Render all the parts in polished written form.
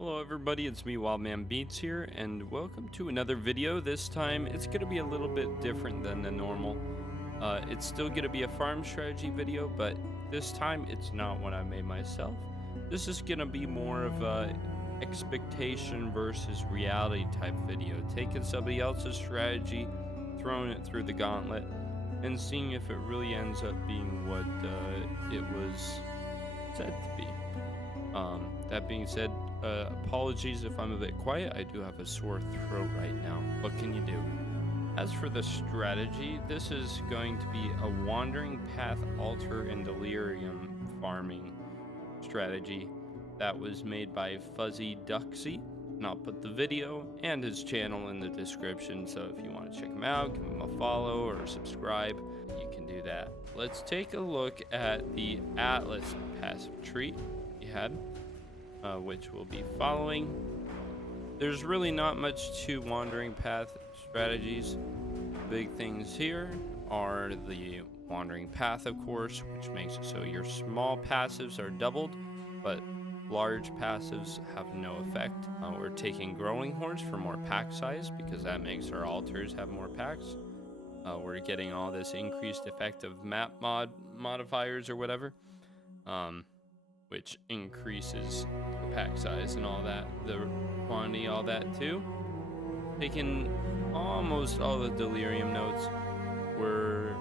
Hello everybody, it's me Wildman Beats here, and welcome to another video. This time it's going to be a little bit different than the normal. It's still going to be a farm strategy video, but this time it's not one I made myself. This is going to be more of a expectation versus reality type video, taking somebody else's strategy, throwing it through the gauntlet, and seeing if it really ends up being what it was said to be. That being said, apologies if I'm a bit quiet. I do have a sore throat right now. What can you do? As for the strategy, this is going to be a wandering path altar and delirium farming strategy that was made by Fuzzy Duckzy. And I'll put the video and his channel in the description, so if you want to check him out, give him a follow or subscribe, you can do that. Let's take a look at the Atlas passive tree we had, which we'll be following. There's really not much to wandering path strategies. Big things here are the wandering path, of course, which makes it so your small passives are doubled, but large passives have no effect. We're taking growing hordes for more pack size because that makes our altars have more packs. We're getting all this increased effect of map modifiers or whatever, which increases the pack size and all that, the quantity, all that too. Taking almost all the Delirium nodes. We're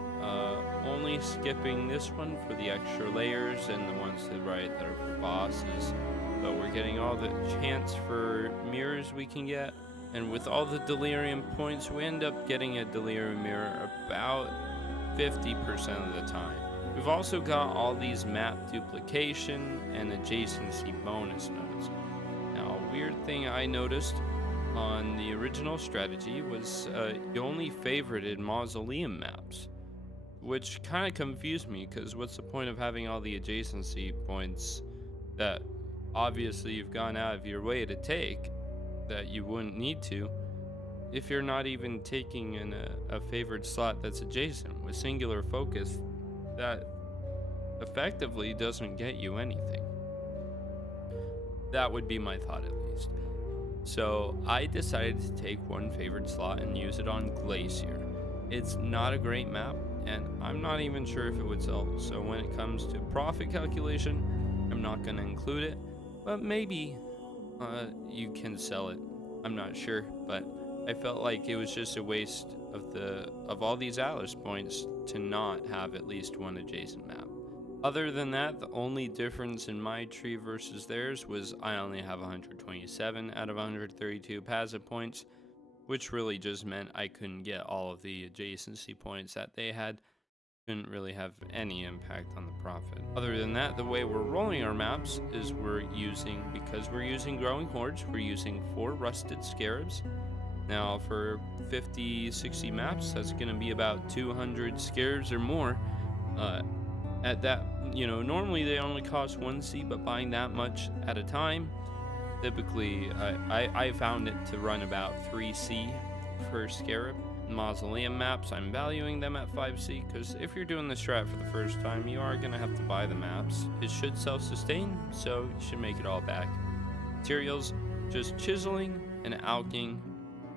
only skipping this one for the extra layers and the ones to the right that are for bosses. But we're getting all the chance for mirrors we can get. And with all the Delirium points, we end up getting a Delirium mirror about 50% of the time. We've also got all these map duplication and adjacency bonus nodes. Now, a weird thing I noticed on the original strategy was you only favorited mausoleum maps, which kind of confused me, because what's the point of having all the adjacency points that obviously you've gone out of your way to take that you wouldn't need to if you're not even taking in a favored slot that's adjacent with singular focus that effectively doesn't get you anything. That would be my thought, at least. So I decided to take one favored slot and use it on Glacier. It's not a great map, and I'm not even sure if it would sell. So when it comes to profit calculation, I'm not going to include it, but maybe you can sell it. I'm not sure, but I felt like it was just a waste of all these Atlas points to not have at least one adjacent map. Other than that, the only difference in my tree versus theirs was I only have 127 out of 132 passive points, which really just meant I couldn't get all of the adjacency points that they had. Couldn't really have any impact on the profit. Other than that, the way we're rolling our maps is because we're using growing hordes, we're using 4 rusted scarabs. Now for 50-60 maps, that's going to be about 200 scarabs or more. At that, normally they only cost 1C, but buying that much at a time, typically I found it to run about 3C per scarab. Mausoleum maps, I'm valuing them at 5C, because if you're doing the strat for the first time, you are going to have to buy the maps. It should self-sustain, so you should make it all back. Materials, just chiseling and alking,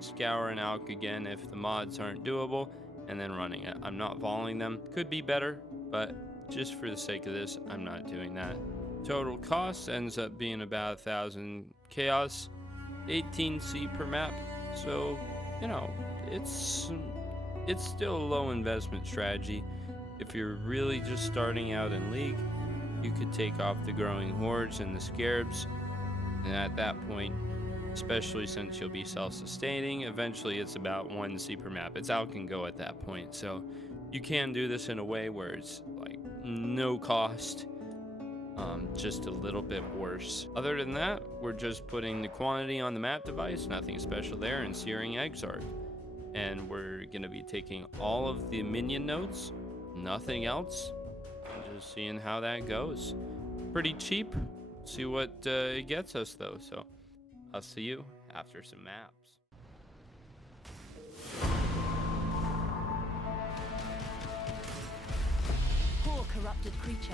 scour and alk again if the mods aren't doable, and then running it. I'm not volleying them. Could be better, but just for the sake of this, I'm not doing that. Total cost ends up being about 1,000 chaos, 18C per map, so it's still a low investment strategy. If you're really just starting out in League, you could take off the growing hordes and the scarabs, and at that point, especially since you'll be self-sustaining, eventually it's about 1C per map. It's out and go at that point, so you can do this in a way where it's like no cost, just a little bit worse. Other than that, we're just putting the quantity on the map device, nothing special there, and searing Exile. And we're going to be taking all of the minion nodes, nothing else, and just seeing how that goes. Pretty cheap. See what it gets us, though. So I'll see you after some maps. Poor corrupted creature.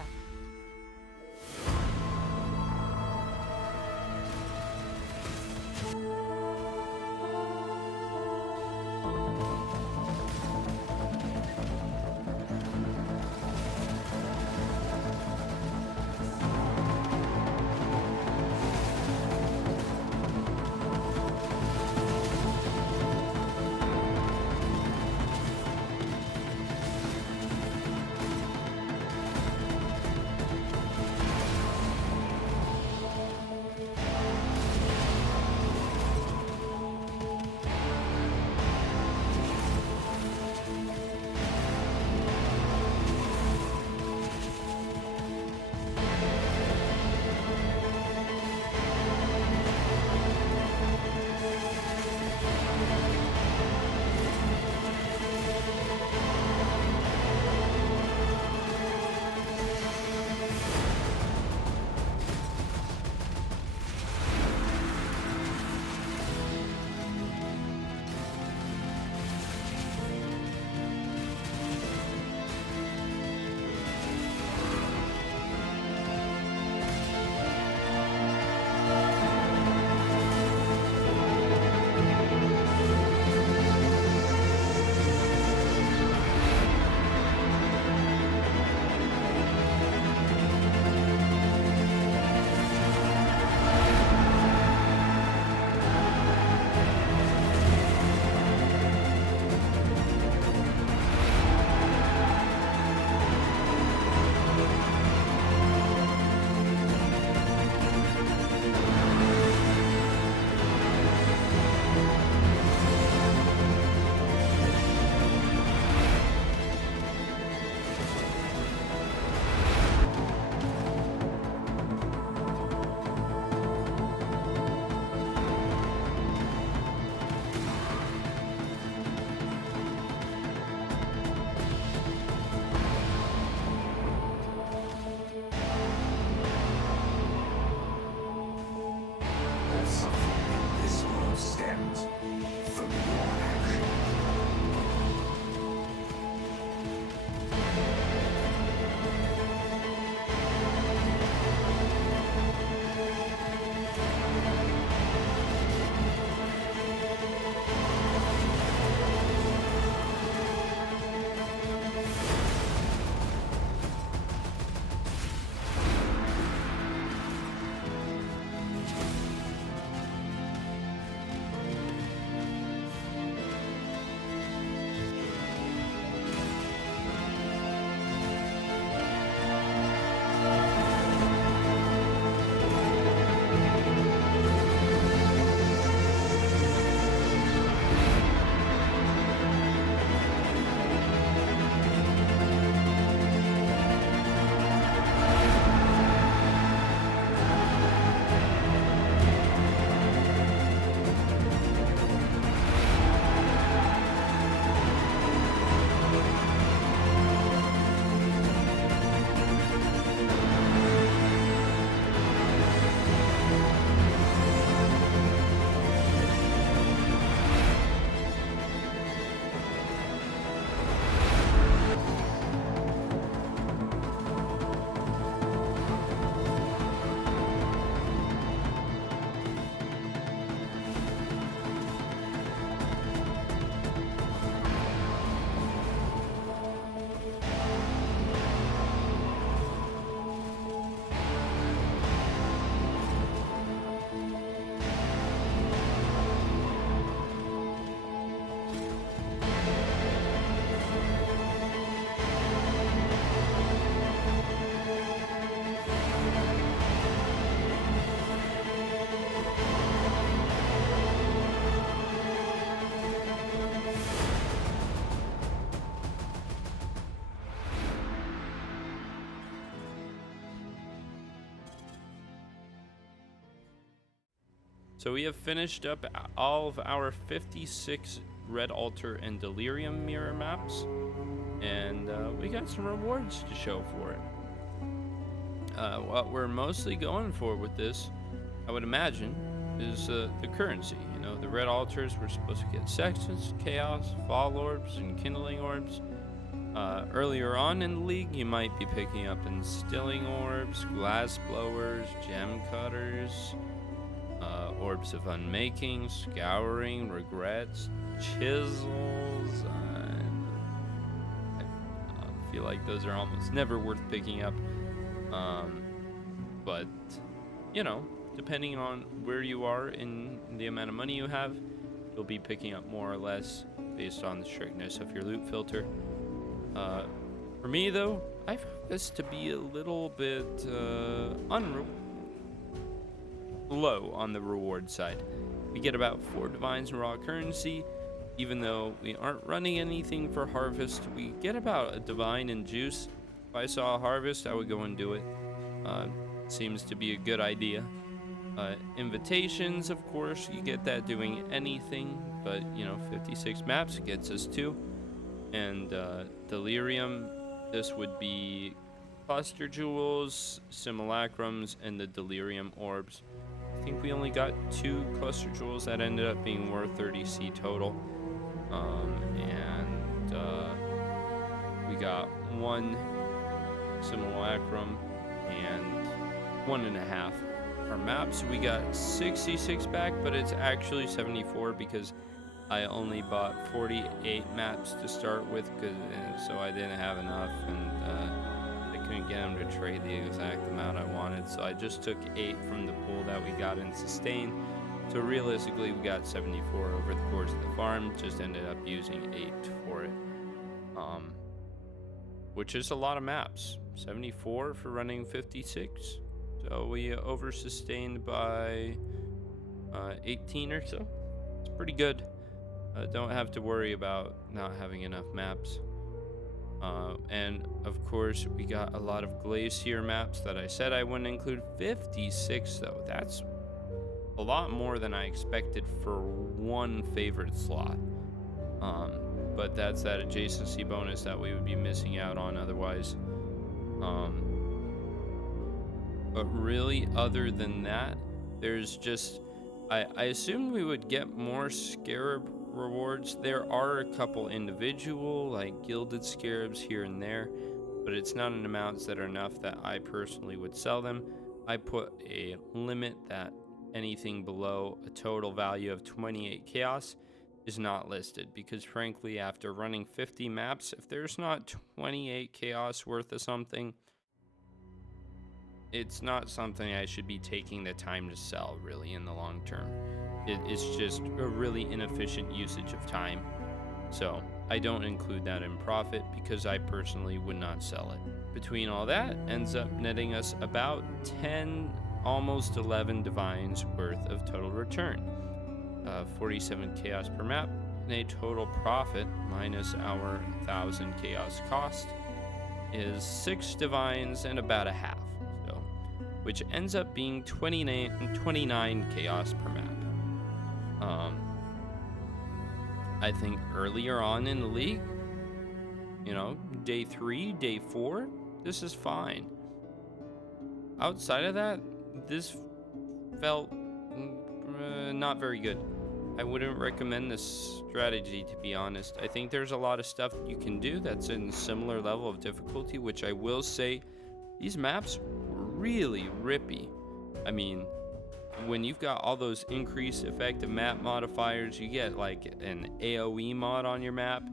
So we have finished up all of our 56 Red Altar and Delirium mirror maps, and we got some rewards to show for it. What we're mostly going for with this, I would imagine, is the currency. You know, the Red Altars, we're supposed to get Sextants, Chaos, Fall Orbs, and Kindling Orbs. Earlier on in the league, you might be picking up Instilling Orbs, Glass Blowers, Gem Cutters, Orbs of Unmaking, Scouring, Regrets, Chisels. I feel like those are almost never worth picking up. But, you know, depending on where you are in the amount of money you have, you'll be picking up more or less based on the strictness of your loot filter. For me, though, I found this to be a little bit low on the reward side. We get about 4 divines in raw currency. Even though we aren't running anything for harvest, we get about a divine in juice. If I saw a harvest, I would go and do it. Seems to be a good idea. Invitations, of course, you get that doing anything, but you know, 56 maps gets us 2. And Delirium, this would be cluster jewels, simulacrums, and the Delirium orbs. I think we only got 2 cluster jewels that ended up being worth 30C total. And we got 1 simulacrum and 1.5. Our maps, we got 66 back, but it's actually 74 because I only bought 48 maps to start with, so I didn't have enough, and I couldn't get them to trade the exact amount I wanted, so I just took 8 from the pool that we got in sustain. So realistically, we got 74 over the course of the farm, just ended up using 8 for it, which is a lot of maps. 74 for running 56, so we over sustained by 18 or so. It's pretty good. Don't have to worry about not having enough maps. And of course, we got a lot of glacier maps that I said I wouldn't include. 56 though, that's a lot more than I expected for one favorite slot. But that's that adjacency bonus that we would be missing out on otherwise. But really, other than that, there's just, I assumed we would get more scarab rewards. There are a couple individual, like gilded scarabs here and there, but it's not in amounts that are enough that I personally would sell them. I put a limit that anything below a total value of 28 chaos is not listed, because frankly, after running 50 maps, if there's not 28 chaos worth of something, it's not something I should be taking the time to sell really in the long term. It's just a really inefficient usage of time. So I don't include that in profit because I personally would not sell it. Between all that, ends up netting us about 10, almost 11 divines worth of total return. 47 chaos per map, and a total profit minus our 1,000 chaos cost is 6 divines and about a half. Which ends up being 29 chaos per map. I think earlier on in the league, you know, day 3, day 4, this is fine. Outside of that, this felt not very good. I wouldn't recommend this strategy, to be honest. I think there's a lot of stuff you can do that's in similar level of difficulty, which I will say, these maps were really rippy. I mean, when you've got all those increased effective map modifiers, you get like an AoE mod on your map,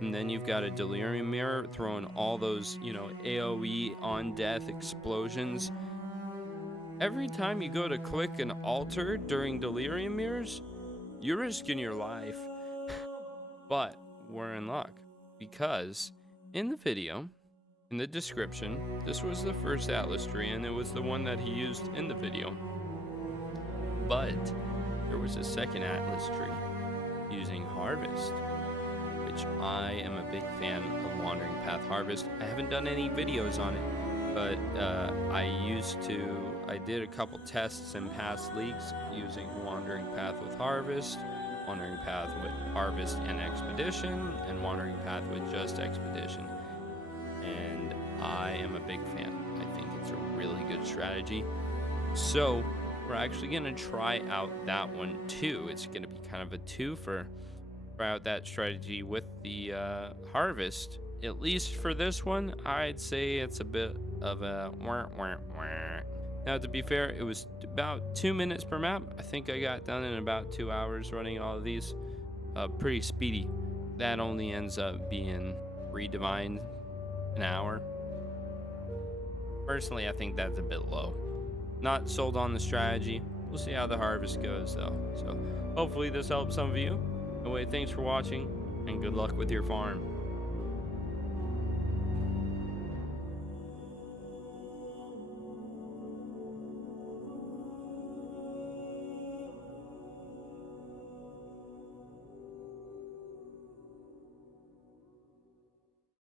and then you've got a Delirium mirror throwing all those, you know, AoE on death explosions. Every time you go to click an altar during Delirium mirrors, you're risking your life. But we're in luck, because in the video, in the description, this was the first Atlas tree, and it was the one that he used in the video. But there was a second Atlas tree using Harvest, which I am a big fan of Wandering Path Harvest. I haven't done any videos on it, but I used to I did a couple tests in past leagues using Wandering Path with Harvest, Wandering Path with Harvest and Expedition, and Wandering Path with just Expedition. And I am a big fan. I think it's a really good strategy. So we're actually going to try out that one too. It's going to be kind of a twofer. Try out that strategy with the Harvest. At least for this one, I'd say it's a bit of a wah, wah, wah. Now, to be fair, it was about 2 minutes per map. I think I got done in about 2 hours running all of these. Pretty speedy. That only ends up being 3 divine an hour. Personally, I think that's a bit low. Not sold on the strategy. We'll see how the harvest goes, though. So hopefully this helps some of you. Anyway, thanks for watching, and good luck with your farm.